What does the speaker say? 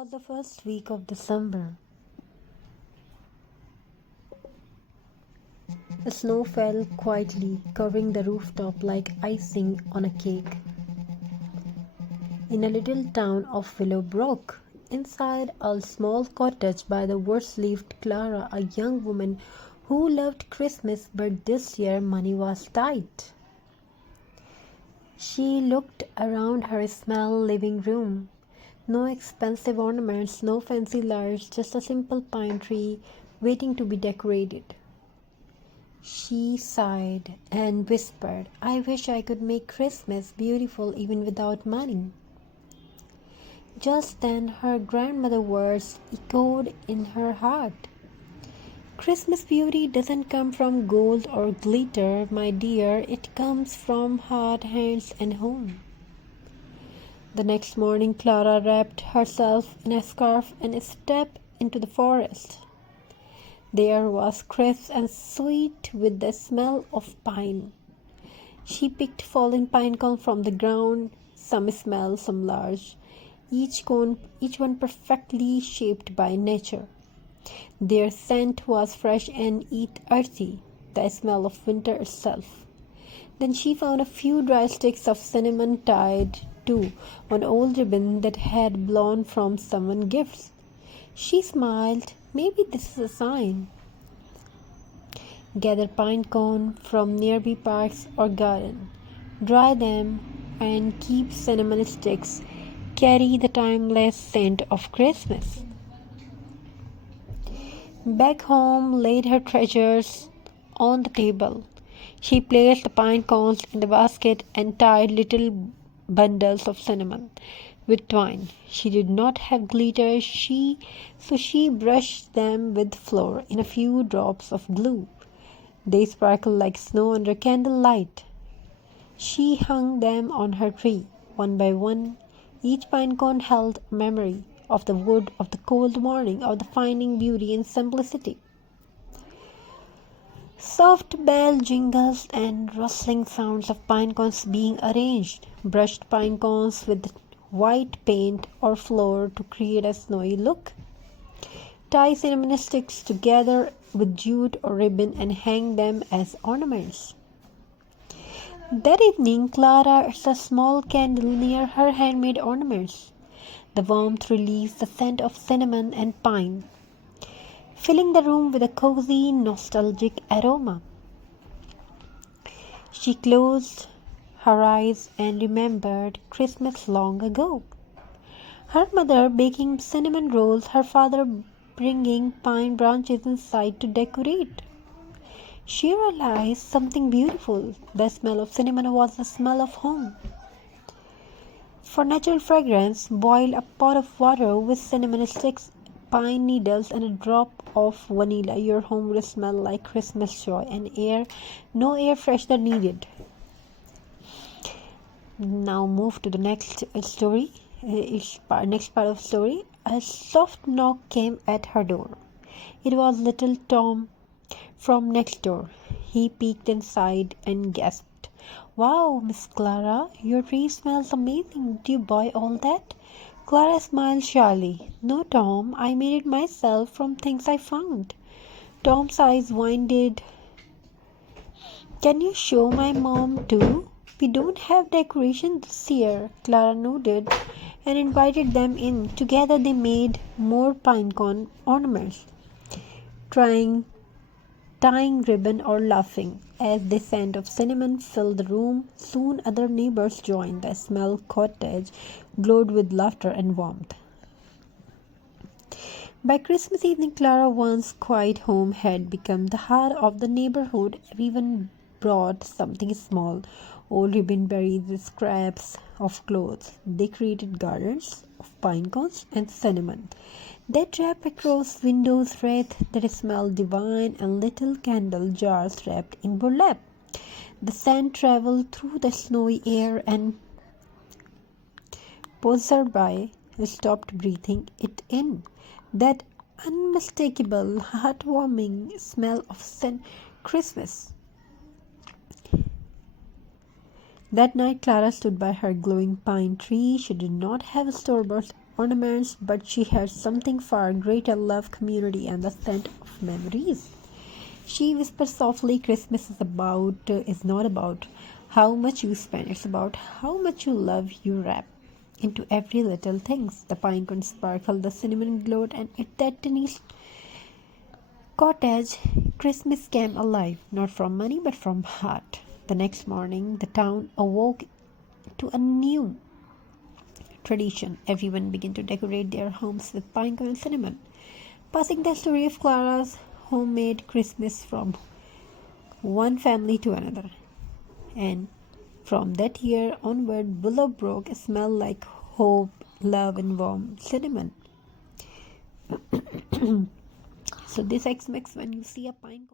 was the first week of December. The snow fell quietly, covering the rooftop like icing on a cake. In a little town of Willowbrook, inside a small cottage by the woods lived Clara, a young woman who loved Christmas, but this year money was tight. She looked around her small living room. No expensive ornaments, no fancy lights, just a simple pine tree waiting to be decorated. She sighed and whispered, "I wish I could make Christmas beautiful even without money." Just then her grandmother's words echoed in her heart. "Christmas beauty doesn't come from gold or glitter, my dear. It comes from heart, hands, and home." The next morning Clara wrapped herself in a scarf and stepped into the forest. The air was crisp and sweet with the smell of pine. She picked fallen pine cones from the ground, some small, some large, each one perfectly shaped by nature. Their scent was fresh and yet earthy, the smell of winter itself. Then she found a few dry sticks of cinnamon tied to an old ribbon that had blown from someone's gifts. She smiled. Maybe this is a sign. Gather pine cones from nearby parks or garden. Dry them and keep cinnamon sticks. Carry the timeless scent of Christmas. Back home laid her treasures on the table. She placed the pine cones in the basket and tied little bundles of cinnamon with twine. She did not have glitter, so she brushed them with flour in a few drops of glue. They sparkled like snow under candlelight. She hung them on her tree, one by one. Each pine cone held a memory of the wood, of the cold morning, of the finding beauty in simplicity. Soft bell jingles and rustling sounds of pine cones being arranged, brushed pine cones with white paint or flour to create a snowy look. Tie cinnamon sticks together with jute or ribbon and hang them as ornaments. That evening, Clara lit a small candle near her handmade ornaments. The warmth released the scent of cinnamon and pine, filling the room with a cozy, nostalgic aroma. She closed her eyes and remembered Christmas long ago. Her mother baking cinnamon rolls, her father bringing pine branches inside to decorate. She realized something beautiful. The smell of cinnamon was the smell of home. For natural fragrance, boil a pot of water with cinnamon sticks, pine needles, and a drop of vanilla. Your home will smell like Christmas joy and air. No air freshener needed. Now move to the next story. Next part of the story. A soft knock came at her door. It was little Tom from next door. He peeked inside and gasped, "Wow, Miss Clara, your tree smells amazing. Did you buy all that?" Clara smiled shyly. "No, Tom, I made it myself from things I found." Tom's eyes widened. "Can you show my mom too?" "We don't have decoration this year." Clara nodded and invited them in. Together they made more pine cone ornaments, tying ribbon or laughing as the scent of cinnamon filled the room. Soon other neighbors joined. The small cottage glowed with laughter and warmth. By Christmas evening, Clara, once quiet home, had become the heart of the neighborhood. Everyone brought something small, old ribbon, berries, scraps of clothes. They created gardens of pine cones and cinnamon. They draped across windows wreaths that smelled divine and little candle jars wrapped in burlap. The scent traveled through the snowy air and passersby stopped breathing it in. That unmistakable, heartwarming smell of Christmas. That night Clara stood by her glowing pine tree. She did not have store-bought ornaments, but she has something far greater: love, community, and the scent of memories. She whispers softly, Christmas is not about how much you spend, it's about how much you love you wrap into every little things. The pine cones sparkled, the cinnamon glowed, and at that tiny cottage, Christmas came alive, not from money but from heart. The next morning, the town awoke to a new tradition. Everyone began to decorate their homes with pine cone and cinnamon, passing the story of Clara's homemade Christmas from one family to another. And from that year onward, Willowbrook smelled like hope, love, and warm cinnamon. So this makes when you see a pine cone.